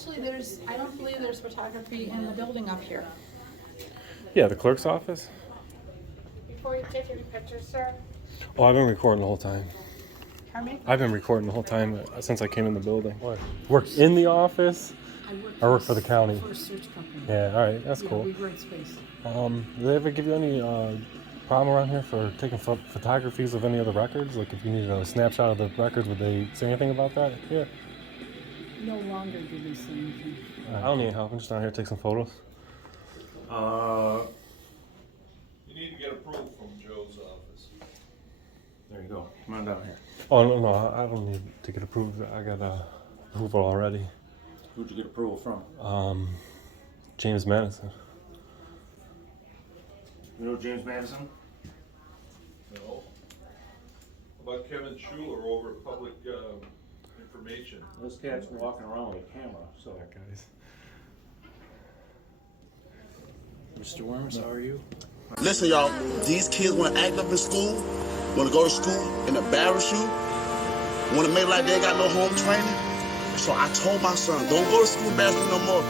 Actually, I don't believe there's photography in the building up here. Yeah, the clerk's office. Before you take any pictures, sir? Oh, I've been recording the whole time. Pardon me? I've been recording the whole time since I came in the building. What? Work in the office? I work for the county. For a search company. Yeah, all right, that's cool. We rent space. Do they ever give you any problem around here for taking photographies of any other records? Like if you needed a snapshot of the records, would they say anything about that? Yeah. No longer do they say anything. I don't need help. I'm just down here to take some photos. You need to get approval from Joe's office. There you go. Come on down here. Oh, no, I don't need to get approved. I got approval already. Who'd you get approval from? James Madison. You know James Madison? No. How about Kevin Schuler over at Public Information? This cat's walking around with a camera, so. Guys. Mr. Worms, how are you? Listen, y'all, these kids want to act up in school, want to go to school and embarrass you, want to make like they ain't got no home training. So I told my son, don't go to school embarrassing me no more.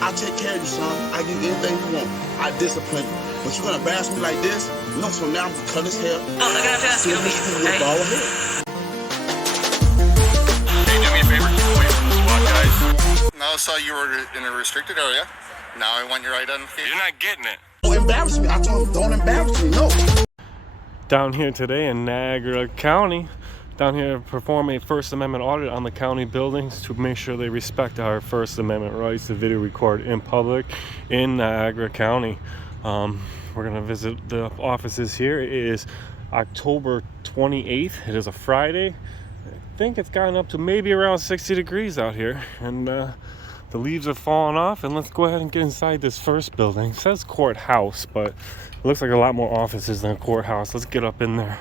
I'll take care of you, son. I give you anything you want. I discipline you. But you're going to embarrass me like this? No, so now I'm going to cut his hair. Oh, they're going to have to ask you, with bald hair. Hey, do me a favor, keep away from the SWAT guys. Now I saw you were in a restricted area. Now I want your identification. You're not getting it. Don't embarrass me. I told him, don't embarrass me, no. Down here today in Niagara County, down here to perform a First Amendment audit on the county buildings to make sure they respect our First Amendment rights to video record in public in Niagara County. We're going to visit the offices here. It is October 28th. It is a Friday. I think it's gotten up to maybe around 60 degrees out here, and the leaves are falling off. And let's go ahead and get inside this first building. It says courthouse, but it looks like a lot more offices than a courthouse. Let's get up in there.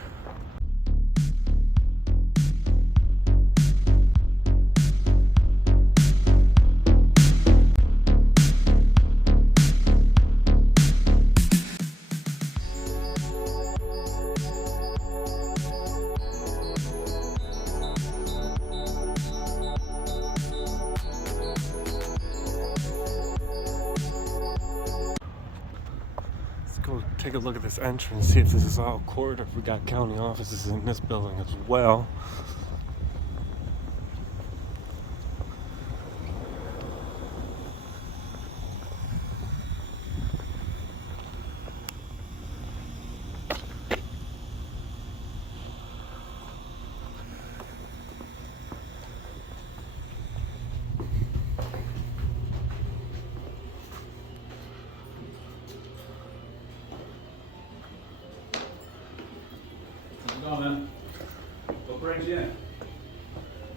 Go take a look at this entrance, see if this is all court or if we got county offices in this building as well. Man. What brings you in?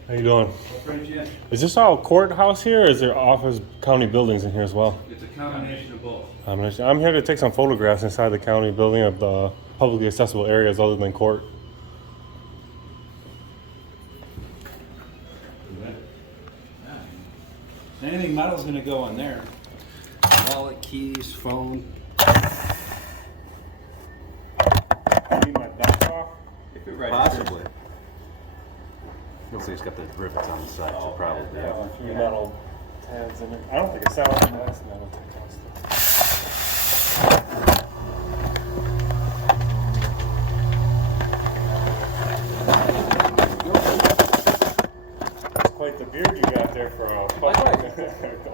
How you doing? What brings you in? Is this all courthouse here, or is there office county buildings in here as well? It's a combination of both. I'm here to take some photographs inside the county building of the publicly accessible areas other than court. Anything metal's going to go in there. Wallet, keys, phone. Need my ducks off? Possibly. Looks like it's got the rivets on the side, so probably. Yeah, a few metal tabs in it. I don't think it's that one. That's metal tabs. That's quite the beard you got there for a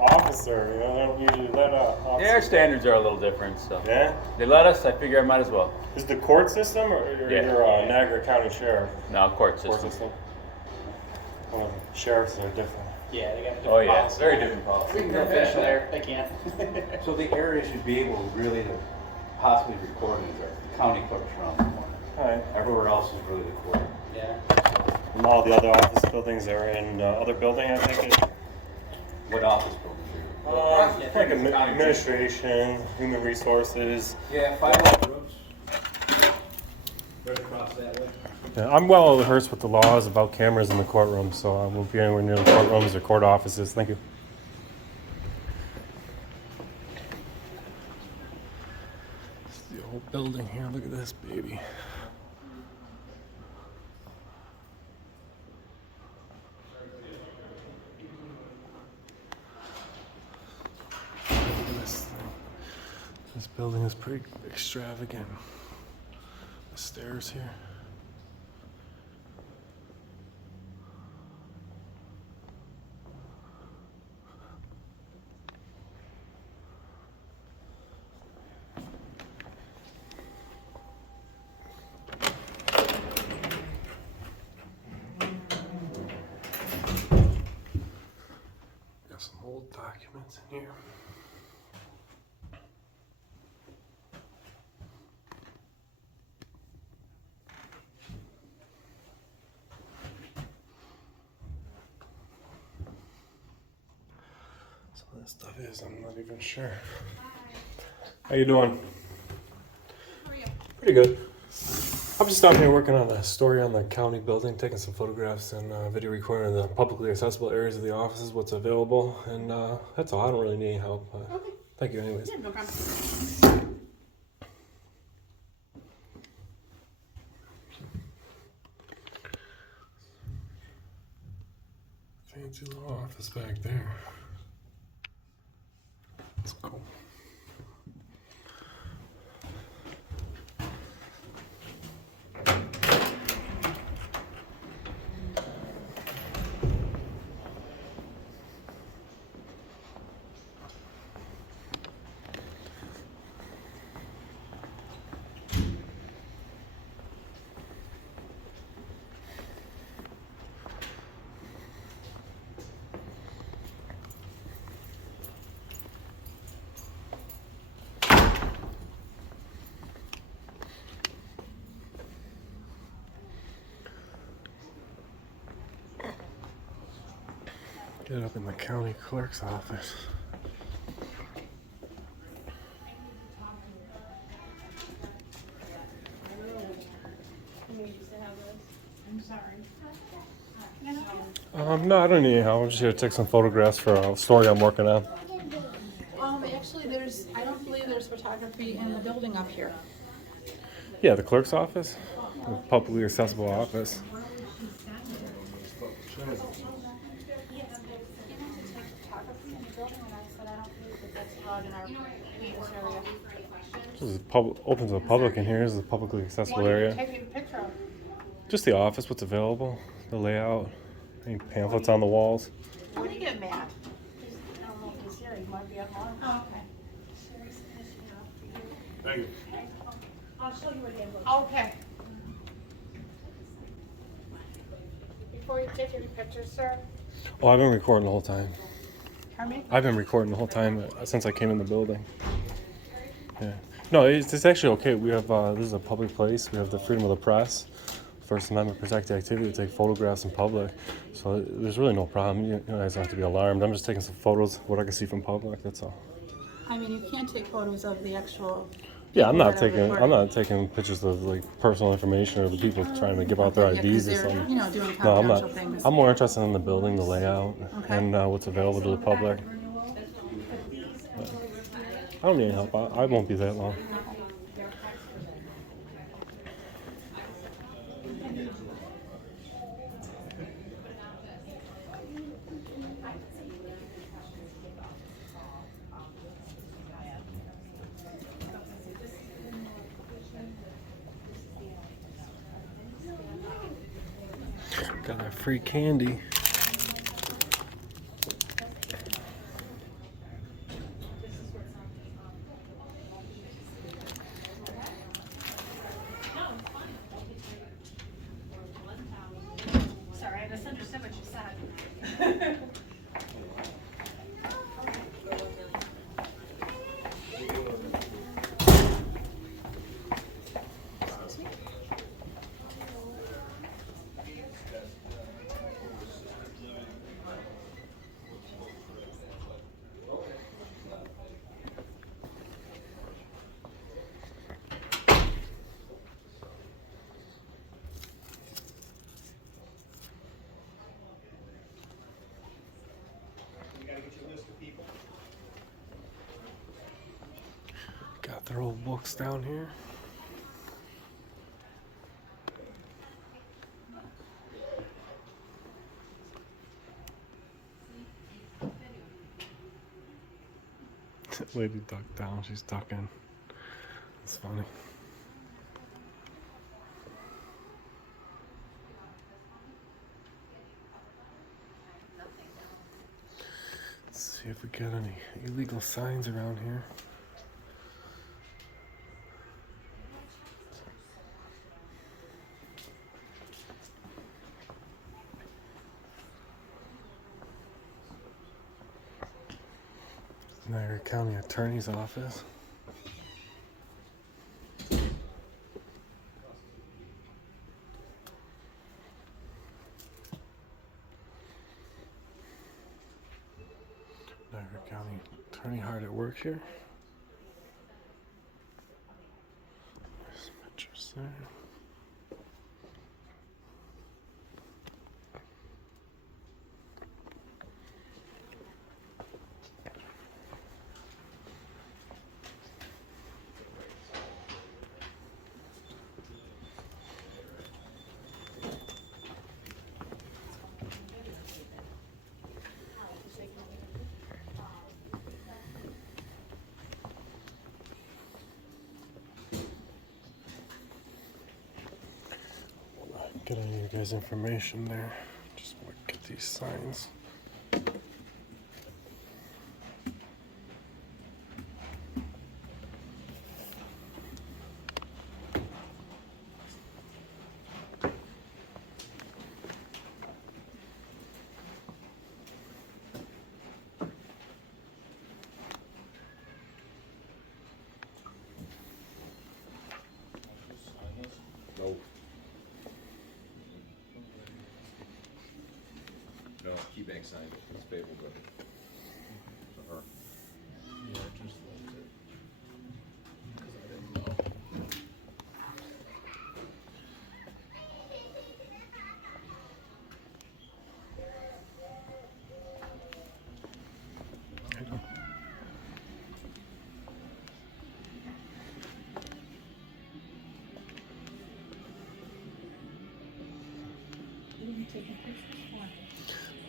officer. You know, they don't usually let officers. Yeah, our standards are a little different, so. Yeah? They let us, I figure I might as well. Is the court system or Yeah. your Niagara County Sheriff? No, court system. Court system? Well, sheriffs are different. Yeah, they got a different Oh yeah, policy. very different policy. We can go official there, they can't. So the area should be able really to possibly record is our county clerk's around the corner. Alright. Everywhere else is really the court. Yeah. And all the other office buildings are in other building, I think. What office building? Like administration, human resources. Yeah, 5 rooms. Right across that way. Yeah, I'm well rehearsed with the laws about cameras in the courtroom, so I won't be anywhere near the courtrooms or court offices. Thank you. This is the old building here. Look at this baby. This building is pretty extravagant. The stairs here. Got some old documents in here. Some of this stuff is, I'm not even sure. How you doing? How are you? Pretty good. I'm just down here working on a story on the county building, taking some photographs and video recording of the publicly accessible areas of the offices, what's available, and that's all. I don't really need any help. Okay. Thank you anyways. Yeah, no problem. Fancy little office back there. That's cool. Get up in the county clerk's office. No, I don't need any help. I'm just here to take some photographs for a story I'm working on. Actually, I don't believe there's photography in the building up here. Yeah, the clerk's office, the publicly accessible office. This is open to the public in here. This is a publicly accessible area. Taking a picture of. Just the office, what's available, the layout, any pamphlets on the walls. What do you get, Matt? I don't know if he's here. He might be at lunch. Oh, okay. Thank you. I'll show you what they look. Okay. Before you take any pictures, sir. Oh, I've been recording the whole time. Pardon me? I've been recording the whole time since I came in the building. Yeah. No, it's actually okay. We have, this is a public place. We have the freedom of the press. First Amendment protected activity to take photographs in public. So there's really no problem. You guys don't have to be alarmed. I'm just taking some photos of what I can see from public, that's all. I mean, you can't take photos of the actual. Yeah, I'm not people that are taking recording. pictures of like personal information or the people trying to give out their Yeah, 'cause IDs or they're, something. you know, doing No, I'm not. confidential things. I'm more interested in the building, the layout, Okay. and what's available to the public. I don't need any help. I won't be that long. Got that free candy. Sorry, I misunderstood what you said. Got their old books down here. Lady ducked down, she's ducking. It's funny. Let's see if we got any illegal signs around here. Niagara County Attorney's Office. Niagara County Attorney hard at work here. There's some pictures there. Get any of you guys' information there. Just want to get these signs. No, key bank sign, it's payable, but. Yeah, just left it. Because I didn't know.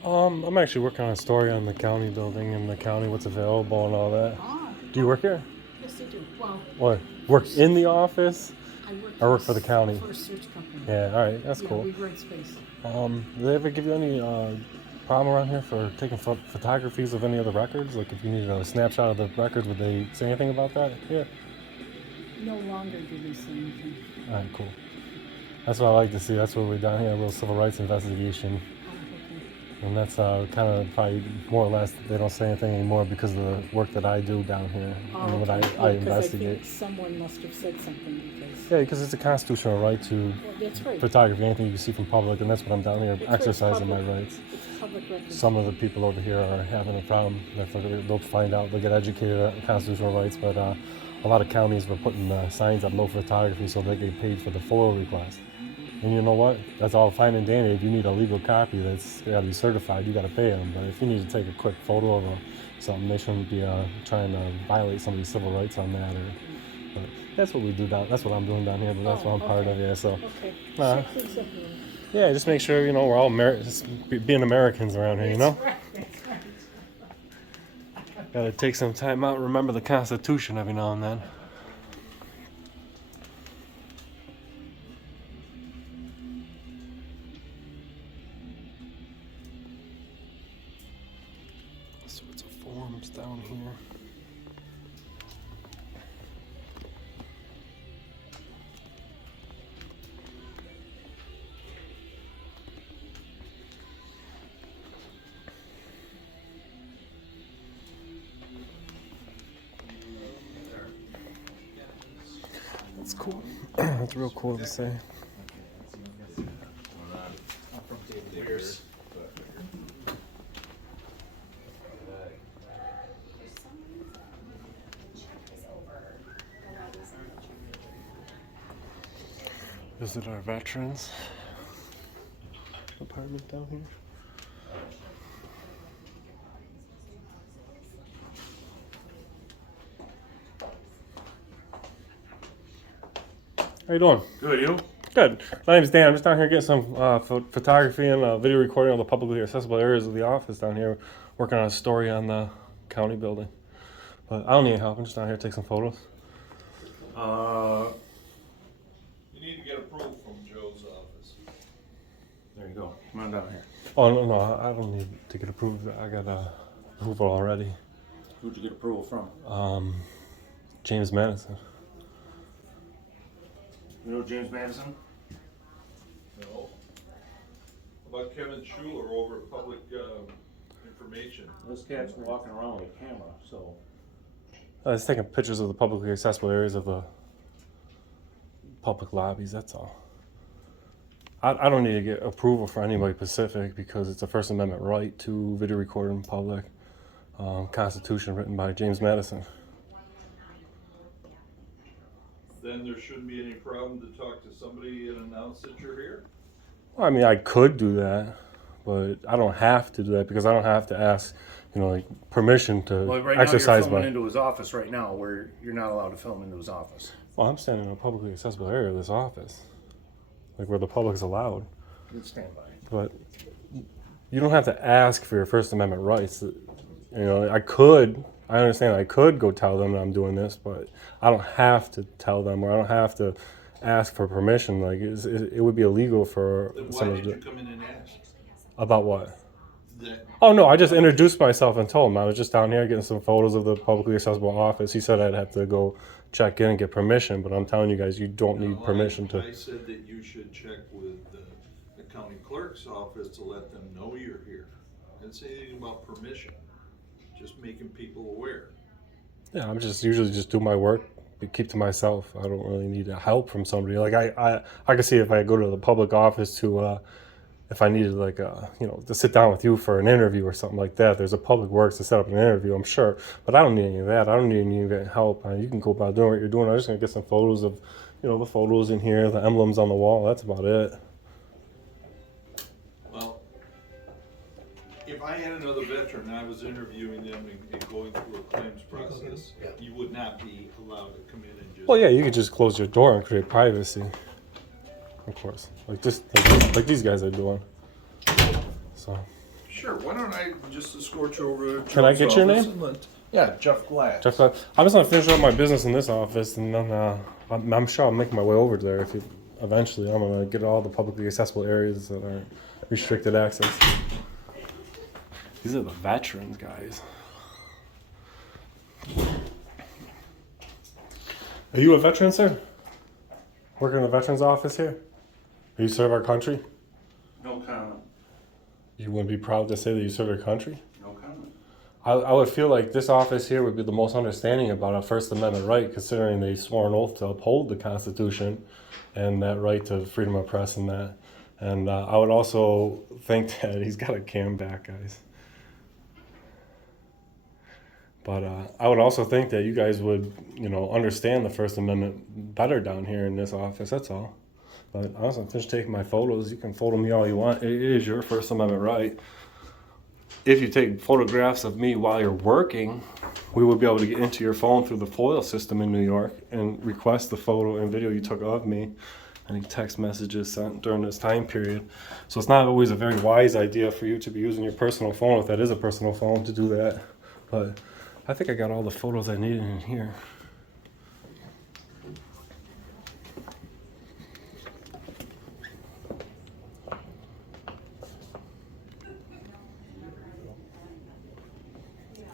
I'm actually working on a story on the county building and the county, what's available and all that. Oh, Do you work here? yes, I do. Well, What? Work in the office? I work for the county? For a search company. Yeah, alright, that's Yeah, cool. we rent space. Do they ever give you any problem around here for taking photographies of any of the records? Like if you needed a snapshot of the records, would they say anything about that? Yeah. No longer do we see anything. Alright, cool. That's what I like to see. That's what we're down here, a little civil rights investigation. Oh, okay. And that's kind of probably more or less, they don't say anything anymore because of the work that I do down here and what I Yeah, 'cause I investigate. think someone must have said something because. Yeah, because it's a constitutional right to Well, that's right. photography, anything you can see from public, and that's what I'm down here It's right, exercising my public. rights. It's public record. Some of the people over here are having a problem. They'll find out, they'll get educated on constitutional rights, but a lot of counties were putting signs up, no photography, so they get paid for the FOIL request. And you know what? That's all fine and dandy. If you need a legal copy that's got to be certified, you got to pay them. But if you need to take a quick photo of something, they shouldn't be trying to violate somebody's civil rights on that. But that's what we do down. That's what I'm doing down here. But that's what I'm part of. Yeah. So. Okay. Uh, 6 and 7. Yeah, just make sure we're all being Americans around here. That's right. That's right. Got to take some time out and remember the Constitution every now and then. Sorts of forms down here. That's cool. That's real cool to say. Visit our veterans apartment down here. How you doing? Good, you? Good. My name's Dan. I'm just down here getting some photography and video recording of the publicly accessible areas of the office down here, working on a story on the county building. But I don't need help. I'm just down here to take some photos. You need to get approval from Joe's office. There you go. Come on down here. Oh, no, I don't need to get approved. I got approval already. Who'd you get approval from? James Madison. You know James Madison? No. How about Kevin Schuler over at Public Information? This cat's walking around with a camera, so. I was taking pictures of the publicly accessible areas of the public lobbies, that's all. I don't need to get approval for anybody specific because it's a First Amendment right to video record in public. Constitution written by James Madison. Then there shouldn't be any problem to talk to somebody and announce that you're here? Well, I mean, I could do that, but I don't have to do that because I don't have to ask, like permission to Well, right exercise now you're filming my. into his office right now where you're not allowed to film into his office. Well, I'm standing in a publicly accessible area of this office, like where the public's allowed. You can stand by. But you don't have to ask for your First Amendment rights. I understand I could go tell them that I'm doing this, but I don't have to tell them, or I don't have to ask for permission. Like it would be illegal for Then why somebody did to you come in and ask? about what? That Oh no, I just introduced myself and told him I was just down here getting some photos of the publicly accessible office. He said I'd have to go check in and get permission, but I'm telling you guys, you don't need permission to. I said that you should check with the county clerk's office to let them know you're here. I didn't say anything about permission, just making people aware. Yeah, I'm just usually just do my work, keep to myself. I don't really need help from somebody. Like I can see if I go to the public office to, if I needed like to sit down with you for an interview or something like that. There's a public works to set up an interview, I'm sure, but I don't need any of that. I don't need any of that help. You can go about doing what you're doing. I'm just gonna get some photos of, the photos in here, the emblems on the wall. That's about it. Well, if I had another veteran and I was interviewing them and going through a claims process, you would not be allowed to come in and just. Well, yeah, you could just close your door and create privacy. Of course, like these guys are doing. So. Sure, why don't I just escort you over to Can I get your Joe's name? office and yeah, Jeff Glass. Jeff, I'm just gonna finish up my business in this office, and then I'm sure I'll make my way over there. Eventually, I'm gonna get all the publicly accessible areas that are restricted access. These are the veterans, guys. Are you a veteran, sir? Working in the veterans office here? Do you serve our country? No comment. You wouldn't be proud to say that you serve your country? No comment. I would feel like this office here would be the most understanding about a First Amendment right, considering they swore an oath to uphold the Constitution and that right to freedom of press and that. And I would also think that he's got a cam back, guys. But I would also think that you guys would, understand the First Amendment better down here in this office. That's all. But honestly, finish taking my photos. You can photo me all you want. It is your First Amendment right. If you take photographs of me while you're working, we would be able to get into your phone through the FOIL system in New York and request the photo and video you took of me. Any text messages sent during this time period. So it's not always a very wise idea for you to be using your personal phone, if that is a personal phone, to do that. But I think I got all the photos I needed in here.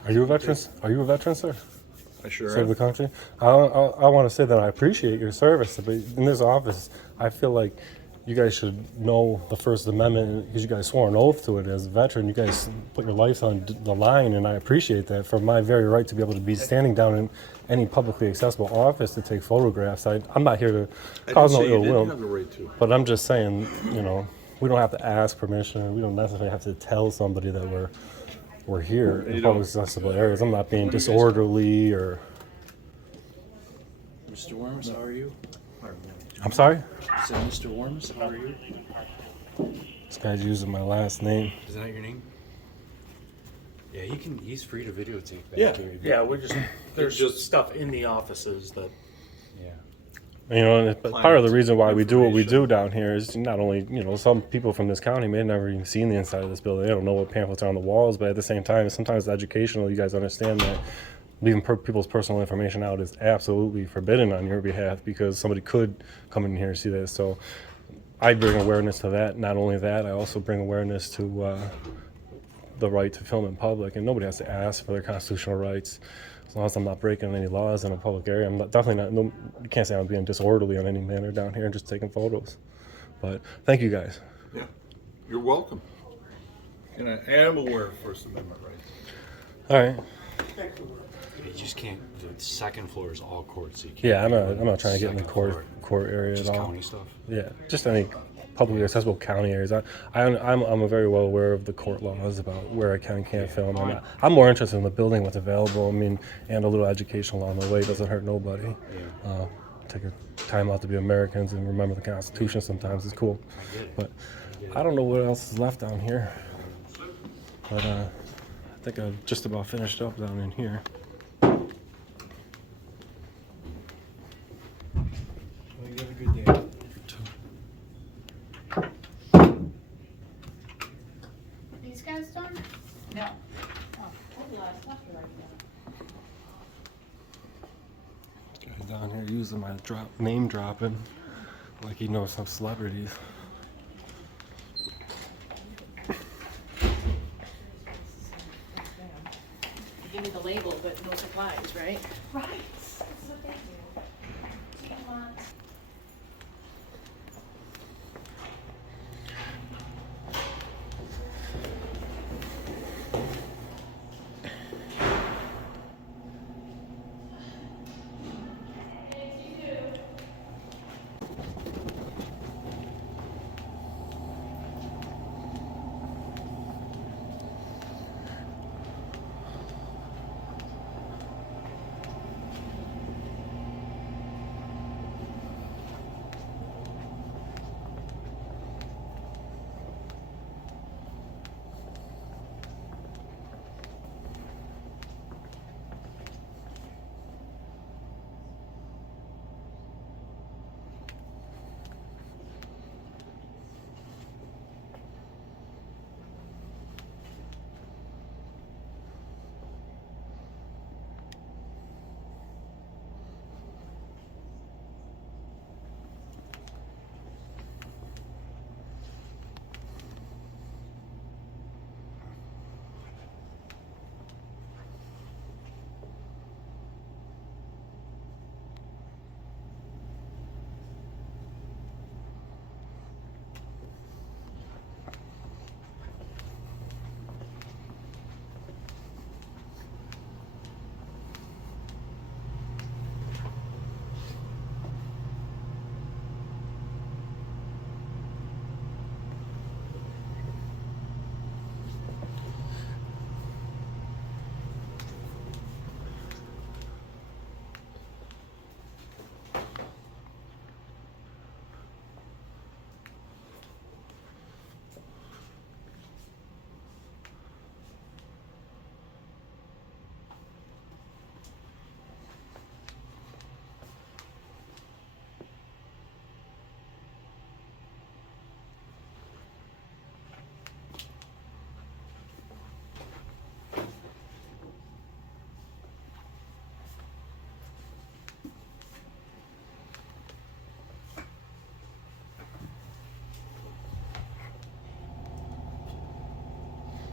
Are you a veteran? Are you a veteran, sir? I sure Serve the country. I want to say that I appreciate your service, but in this office, I feel like you guys should know the First Amendment because you guys swore an oath to it as a veteran. You guys put your life on the line, and I appreciate that for my very right to be able to be standing down in any publicly accessible office to take photographs. I'm not here to cause no ill will, but I'm just saying, we don't have to ask permission. We don't necessarily have to tell somebody that we're here in public accessible areas. I'm not being disorderly or. Mr. Worms, how are you? I'm sorry? Is that Mr. Worms? How are you? This guy's using my last name. Is that your name? Yeah, he's free to videotape back Yeah. here. Yeah, there's just stuff in the offices that. Yeah. And part of the reason why we do what we do down here is not only, some people from this county may have never even seen the inside of this building. They don't know what pamphlets are on the walls, but at the same time, sometimes it's educational. You guys understand that leaving people's personal information out is absolutely forbidden on your behalf, because somebody could come in here and see this. So I bring awareness to that. Not only that, I also bring awareness to the right to film in public, and nobody has to ask for their constitutional rights. As long as I'm not breaking any laws in a public area, I'm definitely not. No, you can't say I'm being disorderly in any manner down here and just taking photos. But thank you guys. Yeah, you're welcome. And I am aware of First Amendment rights. All right. You just can't. The second floor is all court, so you can't. Yeah, I'm not trying to get in the Second court area Just at all. county stuff. Yeah, just any publicly accessible county areas. I'm very well aware of the court laws about where I can and can't film. I'm more interested in the building, what's available. I mean, and a little education along the way doesn't hurt nobody. Take a time out to be Americans and remember the Constitution sometimes is cool. But I don't know what else is left down here. But I think I've just about finished up down in here. Well, you have a good day. These guys done? No. Oh, This guy's down here using my name dropping like he knows some celebrities. Give me the label, but no supplies, right? Right. That's what they do. Come on.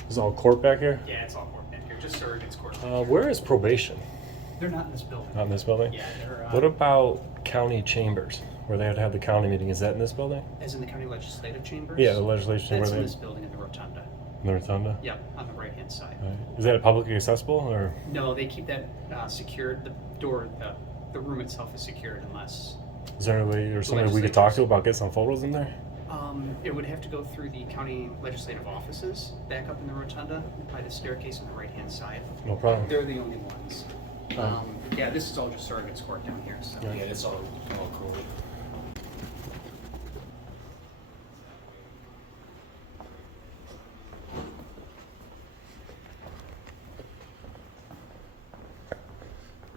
Is all court back here? Yeah, it's all court back here, just surrogates court. Where is probation? They're not in this building. Not in this building? Yeah, they're, What about county chambers, where they have to have the county meeting? Is that in this building? as in the county legislative chambers? Yeah, the legislation chamber. That's in They this building in the rotunda. in the rotunda? Yep, on the right-hand side. Right. Is that publicly accessible, or? No, they keep that secured. The door, the room itself is secured unless. Is there anybody or somebody we could talk to about getting some photos in there? It would have to go through the county legislative offices back up in the rotunda by the staircase on the right-hand side. No problem. They're the only ones. Yeah, this is all just surrogates court down here. So. Yeah, it's all cool.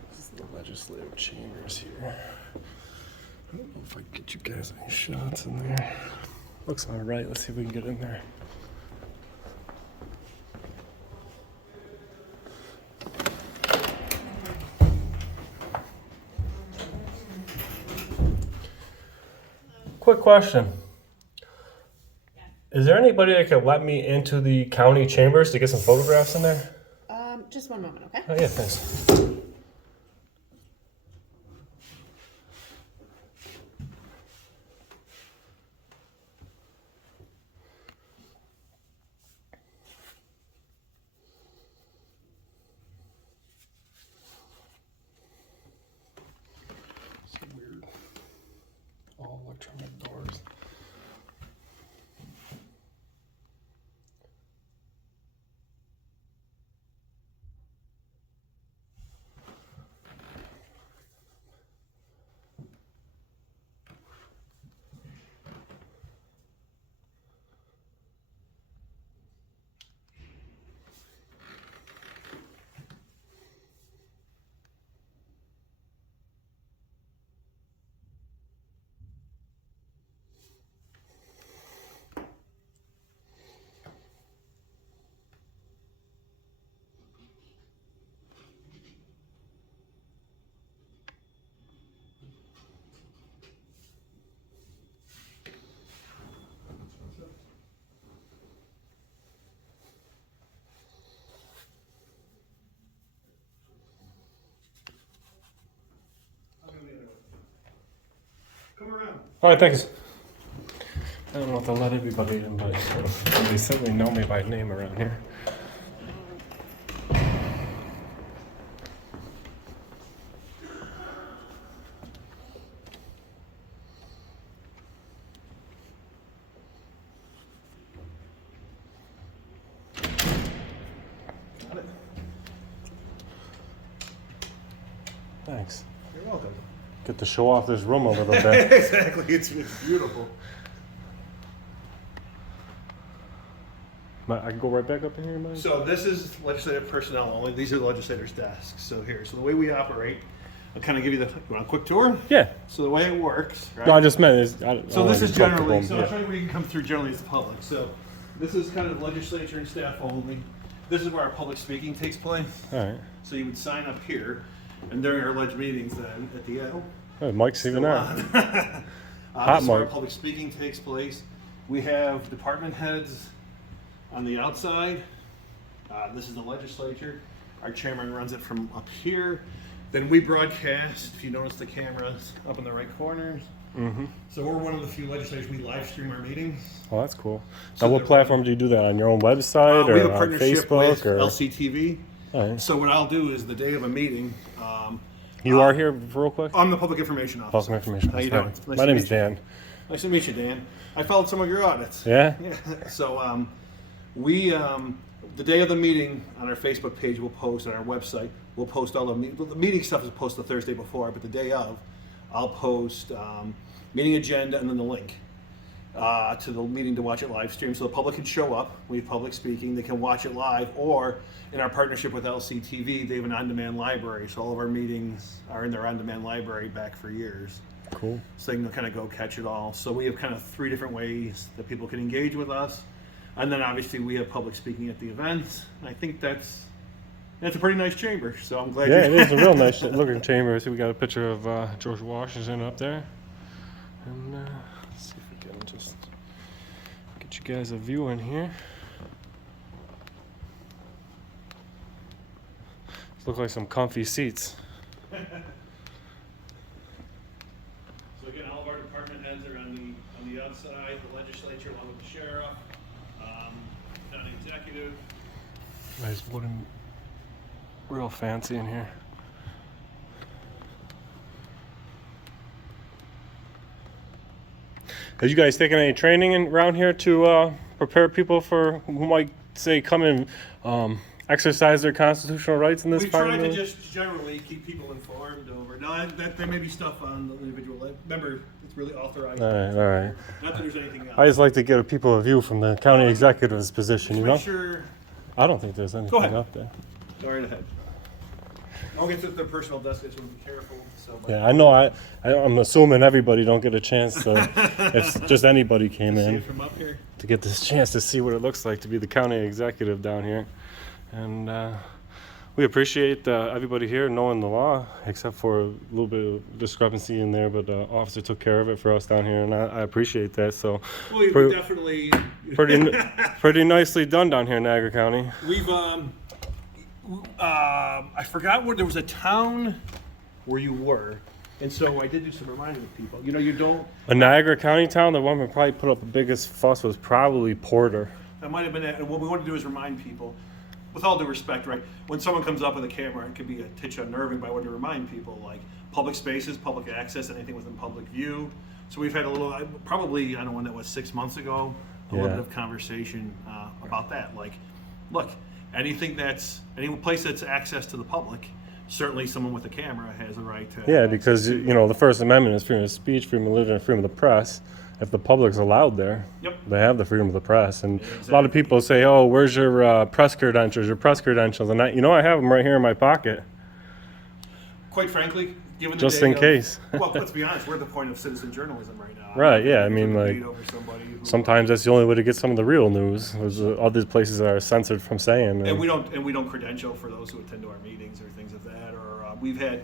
This is the legislative chambers here. I don't know if I can get you guys any shots in there. Looks all right. Let's see if we can get in there. Quick question. Is there anybody that could let me into the county chambers to get some photographs in there? Just one moment, okay? Oh, yeah, thanks. Some weird all electronic doors. Come around. All right, thanks. I don't know if they'll let everybody in, but they certainly know me by name around here. Got it. Thanks. You're welcome. Get to show off this room a little bit. Exactly. It's beautiful. I can go right back up in here, Mike? So this is legislative personnel only. These are the legislators' desks. So the way we operate, I'll kind of give you you want a quick tour? Yeah. So the way it works, right? No, I just meant is. So this is generally, so yeah. I'll show you where you can come through generally as the public. So this is kind of legislature and staff only. This is where our public speaking takes place. All right. So you would sign up here, and during our ledge meetings then at the end. Oh, Mike's even there. This Hot is where our Mike. public speaking takes place. We have department heads on the outside. This is the legislature. Our chairman runs it from up here. Then we broadcast, if you notice the cameras up in the right corners. Mm-hmm. So we're one of the few legislators, we live stream our meetings. Oh, that's cool. So Now, what they're- platform do you do that on? Your own website We have or a on partnership Facebook with or? LCTV. All right. So what I'll do is the day of a meeting, You are here real quick. I'm the public information officer. Public information. How you Sorry. doing? Nice My to name meet is you. Dan. Nice to meet you, Dan. I followed some of your audits. Yeah. Yeah. So we the day of the meeting on our Facebook page we'll post, on our website we'll post all the meeting stuff is posted the Thursday before, but the day of I'll post meeting agenda and then the link to the meeting to watch it live stream, so the public can show up. We have public speaking, they can watch it live, or in our partnership with LCTV, they have an on-demand library, so all of our meetings are in their on-demand library back for years. Cool. So they can kind of go catch it all. So we have kind of 3 different ways that people can engage with us. And then obviously we have public speaking at the events. I think that's a pretty nice chamber. So I'm glad Yeah, it is a real nice looking chamber. See, we got a picture of George Washington up there. And let's see if we can just get you guys a view in here. These look like some comfy seats. So again, all of our department heads are on the outside, the legislature along with the sheriff, county executive. Nice wooden, real fancy in here. Have you guys taken any training around here to prepare people for who might say come and exercise their constitutional rights in this We try to parliament? just generally keep people informed over. Now, there may be stuff on the individual. Remember, it's really authorized. All right. Not that there's anything else. I just like to give people a view from the county executive's position, you know? Make sure. I don't think there's anything ahead. up there. Go right ahead. I'll get to their personal desk. I just want to be careful. So, but Yeah, I know. I'm assuming everybody don't get a chance to, if just anybody came see in, it from up here. to get this chance to see what it looks like to be the county executive down here. And We appreciate everybody here knowing the law, except for a little bit of discrepancy in there, but the officer took care of it for us down here, and I appreciate that. So, Well, we definitely pretty nicely done down here in Niagara County. We've I forgot where there was a town where you were, and so I did do some reminding of people. You know, you don't. A Niagara County town, the one that probably put up the biggest fuss was probably Porter. That might have been it. And what we want to do is remind people, with all due respect, right? When someone comes up with a camera, it can be a titch unnerving, but I want to remind people, like public spaces, public access, anything within public view. So we've had a little, probably, I don't know when that was, 6 months ago, a little bit of conversation about that. Like, look, any place that's access to the public, certainly someone with a camera has a right to. Yeah, because you know the First Amendment is freedom of speech, freedom of religion, and freedom of the press. If the public's allowed there, they have the freedom of the press. And a lot of people say, "Oh, where's your press credentials? Your press credentials?" And I have them right here in my pocket. Quite frankly, given the just day in case. Well, let's be honest, we're at the point of citizen journalism right now. Right? Yeah. I mean, like sometimes that's the only way to get some of the real news. All these places are censored from saying. And we don't credential for those who attend to our meetings or things of that. Or we've had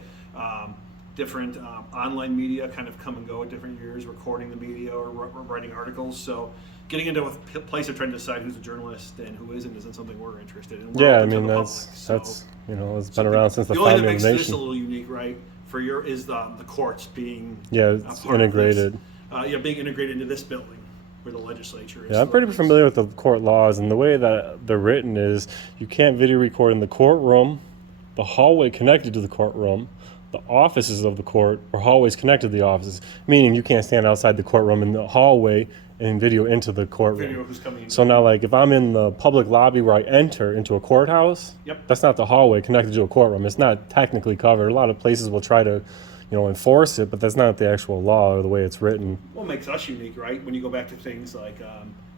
different online media kind of come and go at different years, recording the media or writing articles. So getting into a place of trying to decide who's a journalist and who isn't something we're interested in. Yeah, I mean that's it's been around since the founding of the nation. The only thing that makes this a little unique, right, is the courts being it's integrated. Being integrated into this building where the legislature is. Yeah, I'm pretty familiar with the court laws, and the way that they're written is you can't video record in the courtroom, the hallway connected to the courtroom, the offices of the court, or hallways connected to the offices, meaning you can't stand outside the courtroom in the hallway and video into the courtroom. Video who's coming in. So now, like, if I'm in the public lobby where I enter into a courthouse, that's not the hallway connected to a courtroom. It's not technically covered. A lot of places will try to, enforce it, but that's not the actual law or the way it's written. What makes us unique, right? When you go back to things like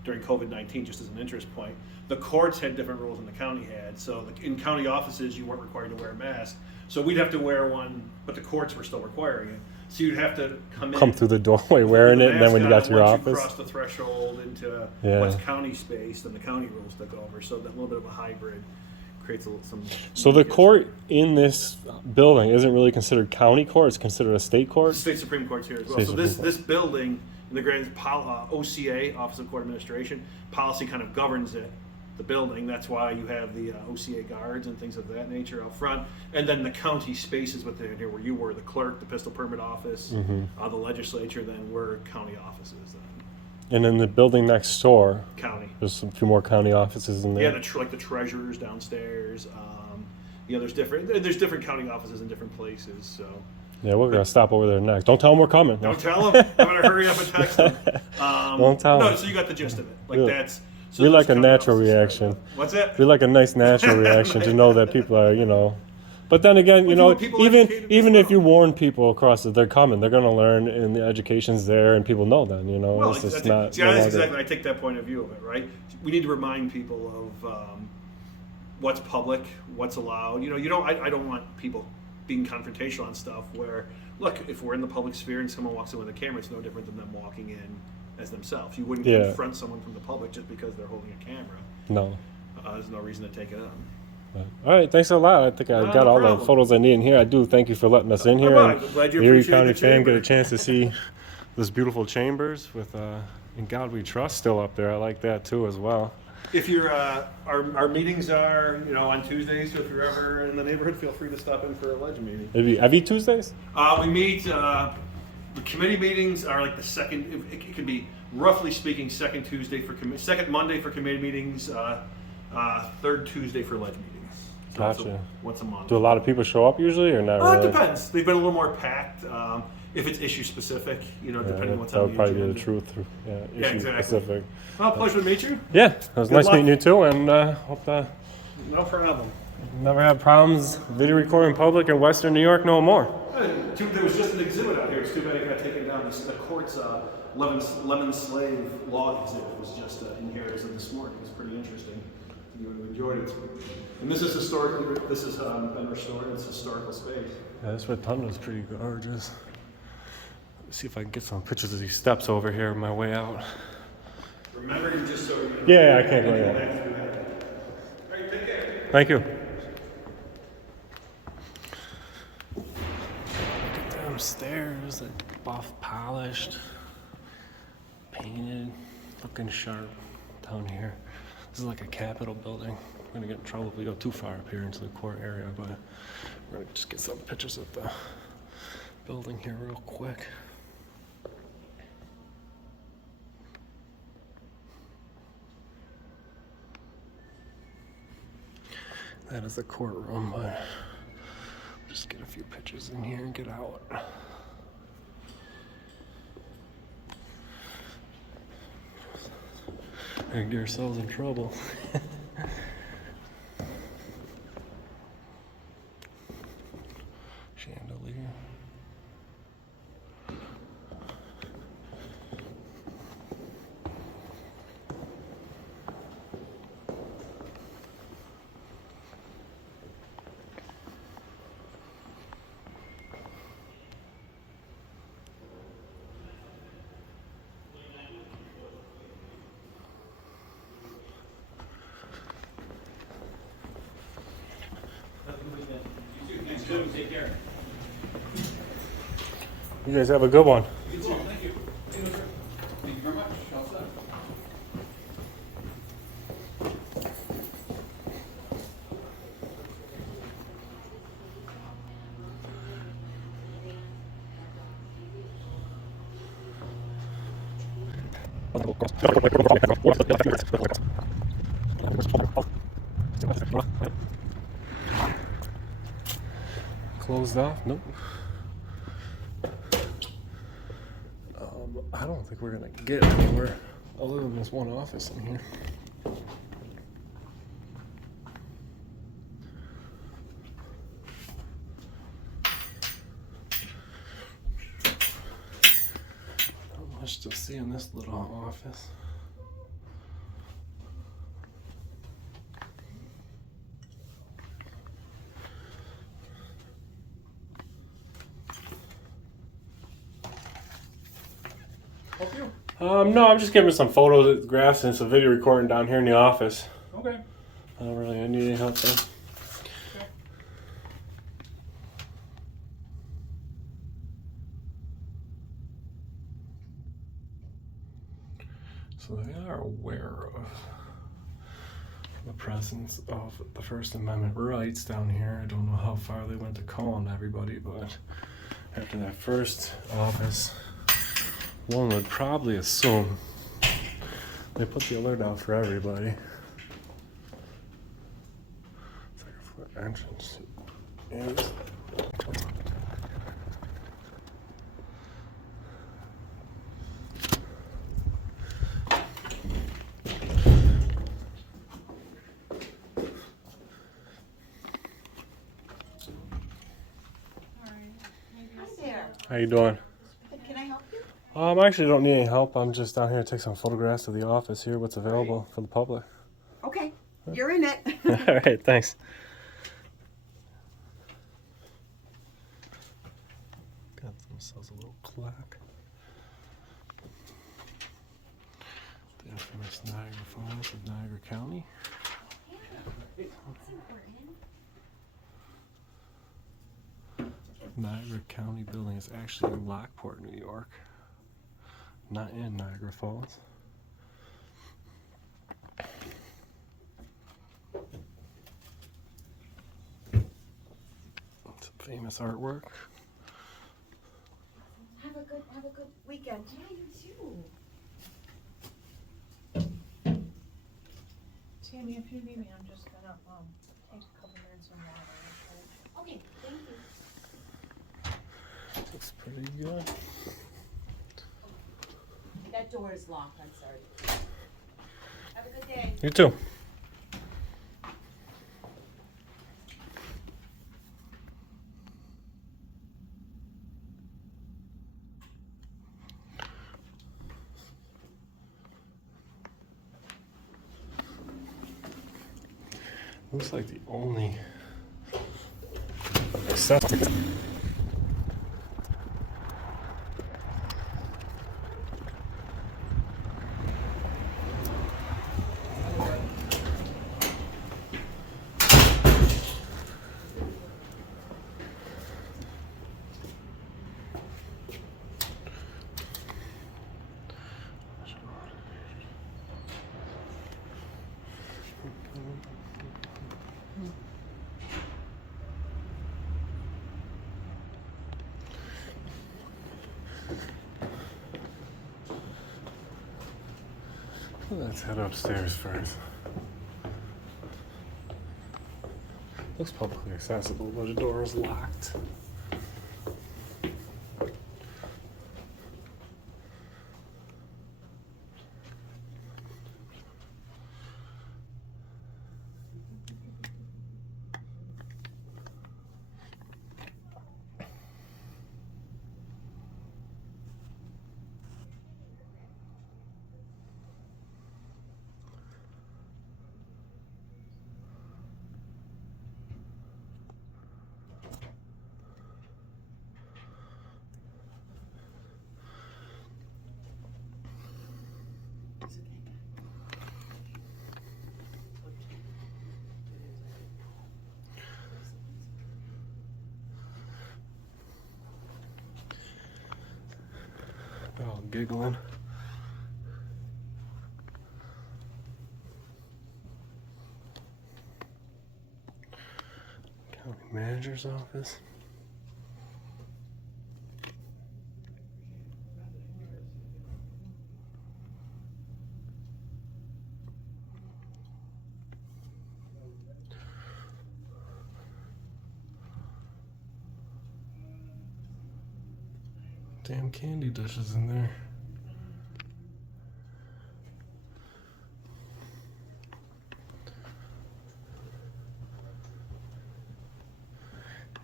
during COVID-19, just as an interest point, the courts had different rules than the county had. So in county offices, you weren't required to wear a mask. So we'd have to wear one, but the courts were still requiring it. So you'd have to come through the doorway wearing it, and then when you got to your office. Once you cross the threshold into what's county space, then the county rules took over. So that little bit of a hybrid creates some. So the court in this building isn't really considered county court; it's considered a state court. State Supreme Court's here as well. So this building in the Grand OCA, Office of Court Administration, policy kind of governs it. The building. That's why you have the OCA guards and things of that nature out front, and then the county spaces within here where you were, the clerk, the pistol permit office, the legislature. Then were county offices. And then the building next door, county. There's a few more county offices in there. Yeah, like the treasurers downstairs. There's different county offices in different places. So. Yeah, we're gonna stop over there next. Don't tell them we're coming. Don't tell them. I'm gonna hurry up and text them. Don't tell them. No, so you got the gist of it. Like that's. So we like a natural reaction. What's that? We like a nice natural reaction to know that people are, But then again, even if you warn people across that they're coming, they're going to learn, and the education's there, and people know then, Well, it's just that's exactly. I take that point of view of it, right? We need to remind people of what's public, what's allowed. I don't want people being confrontational on stuff where, look, if we're in the public sphere and someone walks in with a camera, it's no different than them walking in as themselves. You wouldn't confront someone from the public just because they're holding a camera. No. There's no reason to take it on. All right, thanks a lot. I think I got all the photos I need in here. I do thank you for letting us in here. I'm glad you Erie appreciate County the Fam chamber. get a chance to see those beautiful chambers with "In God We Trust" still up there. I like that too as well. If you're, our meetings are, on Tuesdays, so if you're ever in the neighborhood, feel free to stop in for a Ledge meeting. Maybe every Tuesdays? We meet, the committee meetings are like the second, it can be, roughly speaking, second Monday for committee meetings, third Tuesday for Ledge meetings. So Gotcha. Once a month. Do a lot of people show up usually, or not really? It depends. They've been a little more packed. If it's issue specific, depending on what's on the agenda. That would probably be the truth. Yeah, issue exactly. specific. Well, pleasure to meet you. Yeah, it was nice meeting you too, and hope that no problem. Never have problems video recording in public in Western New York no more. There was just an exhibit out here. It's too bad it got taken down. The court's lemon slave law exhibit was just in here as of this morning. It's pretty interesting. You would have enjoyed it. And this is been restored. It's historical space. Yeah, this rotunda is pretty gorgeous. Let's see if I can get some pictures of these steps over here on my way out. Remember, you just so. Yeah, I can't go yet. yet. All right, take care. Thank you. some stairs, like buff, polished, painted, looking sharp down here. This is like a Capitol building. We're gonna get in trouble if we go too far up here into the court area, but we're gonna just get some pictures of the building here real quick. That is the courtroom, but just get a few pictures in here and get out. And get yourselves in trouble. Chandelier. Take care. You guys have a good one. Thank you. Thank you very much. All set. Closed off? Nope. I don't think we're gonna get anywhere other than this one office in here. Not much to see in this little office. No, I'm just giving some photographs and some video recording down here in the office. Okay. I don't really need any help there. So they are aware of the presence of the First Amendment rights down here. I don't know how far they went to calling everybody, but after that first office, one would probably assume they put the alert out for everybody. It's like a foot entrance. Yes. How you doing? Can I help you? I actually don't need any help. I'm just down here to take some photographs of the office here, what's available for the public. Okay, you're in it. All right, thanks. Got themselves a little plaque. The infamous Niagara Falls of Niagara County. Yeah, that's important. Niagara County Buildings is actually in Lockport, New York, not in Niagara Falls. Some famous artwork. Have a good weekend. Yeah, you too. Tammy, if you need me, I'm just gonna take a couple minutes and water. Okay, thank you. Looks pretty good. That door is locked, I'm sorry. Have a good day. You too. Looks like the only accessible. Let's head upstairs first. Looks publicly accessible, but the door is locked. They're all giggling. County manager's office. Damn candy dishes in there.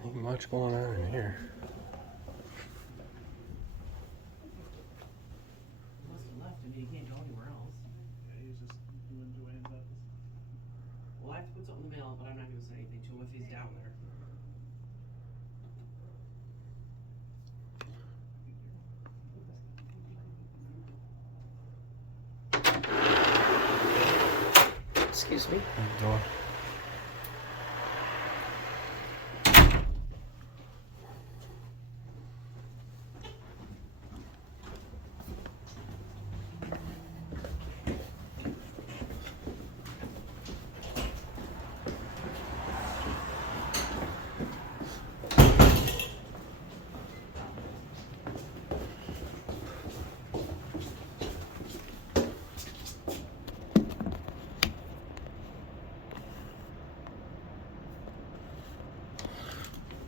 Ain't much going on in here. Must have left. I mean, he can't go anywhere else. Yeah, he's just doing Joanne's office. Well, I have to put something in the mail, but I'm not going to say anything to him if he's down there. Excuse me. Door.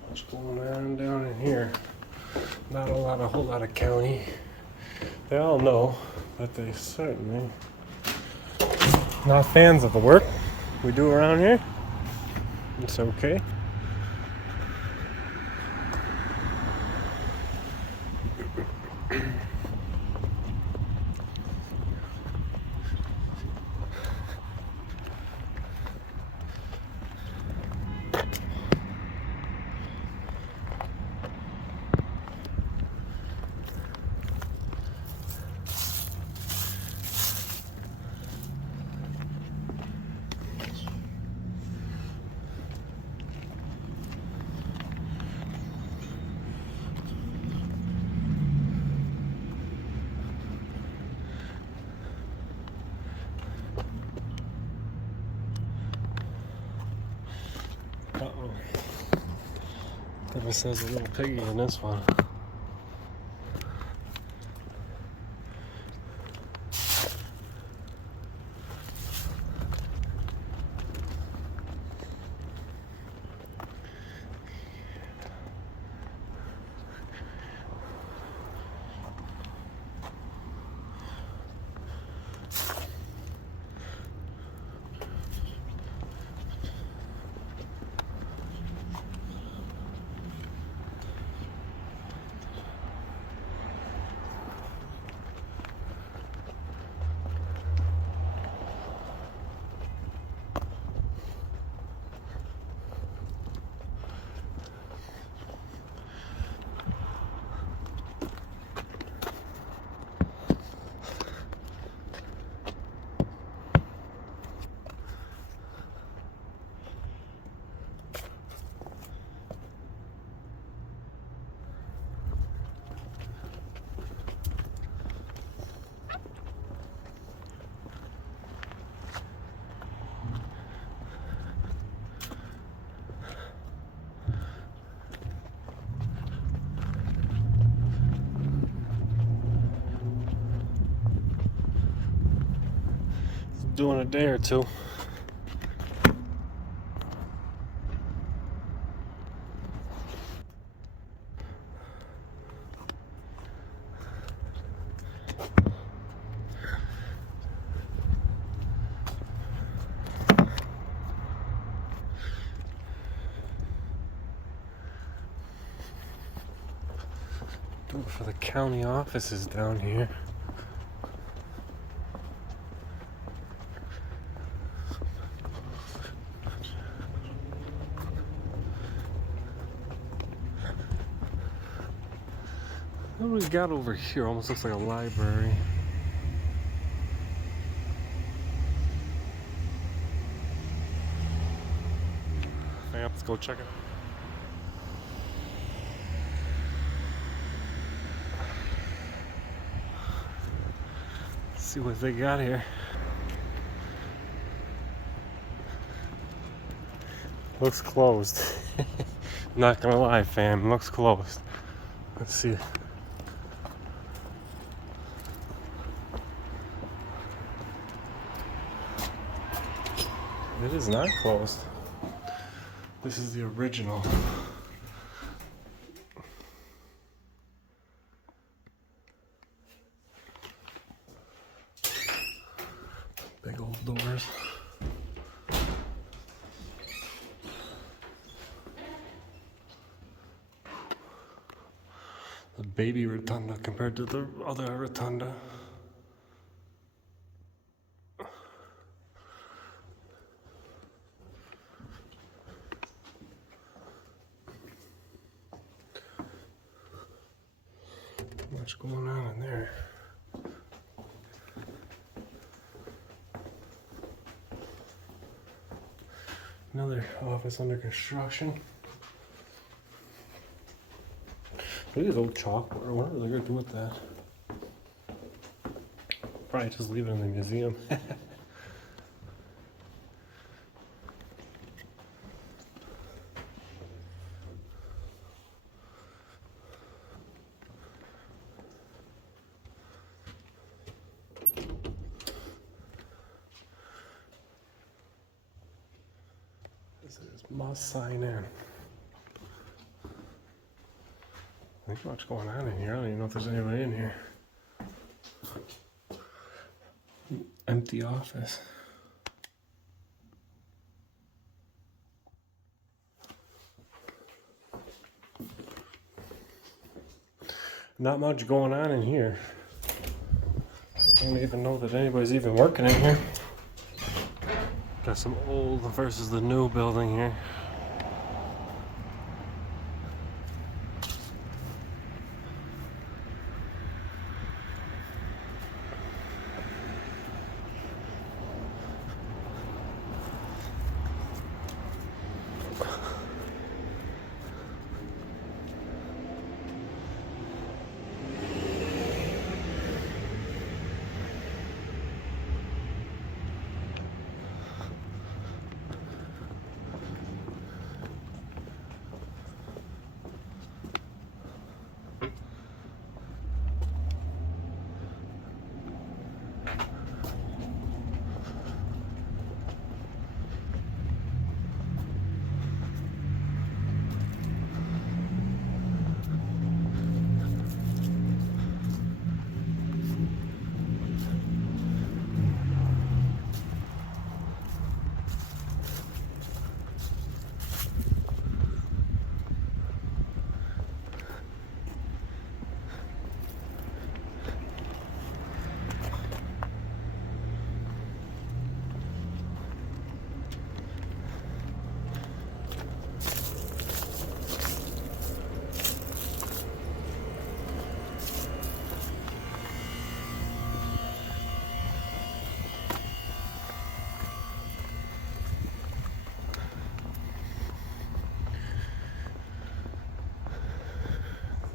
What's going on down in here? Not a whole lot of county. They all know, but they certainly not fans of the work we do around here. It's okay. Uh-oh. Definitely says a little piggy in this one. do in a day or two. For the county offices down here. What do we got over here? Almost looks like a library. Yeah, let's go check it out. See what they got here. Looks closed. Not gonna lie, fam, looks closed. Let's see. It is not closed. This is the original. Big old doors. The baby rotunda compared to the other rotunda. Not much going on in there. Another office under construction. Look at this old chalkboard. What are they gonna do with that? Probably just leave it in the museum. This is must sign in. There's not much going on in here. I don't even know if there's anybody in here. Empty office. Not much going on in here. I don't even know that anybody's even working in here. Got some old versus the new building here.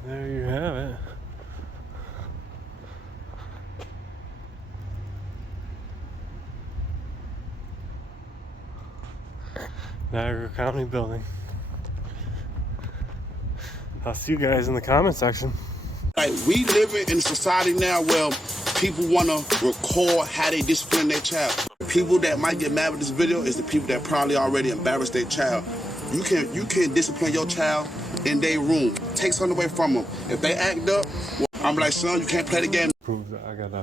There you have it. Niagara County Building. I'll see you guys in the comment section. Like, we live in a society now where people want to record how they discipline their child. people that might get mad with this video is the people that probably already embarrassed their child. You can discipline your child in their room. Take something away from them. If they act up, well, I'm like, son, you can't play the game. I got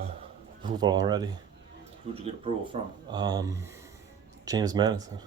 approval already. Who'd you get approval from? James Madison.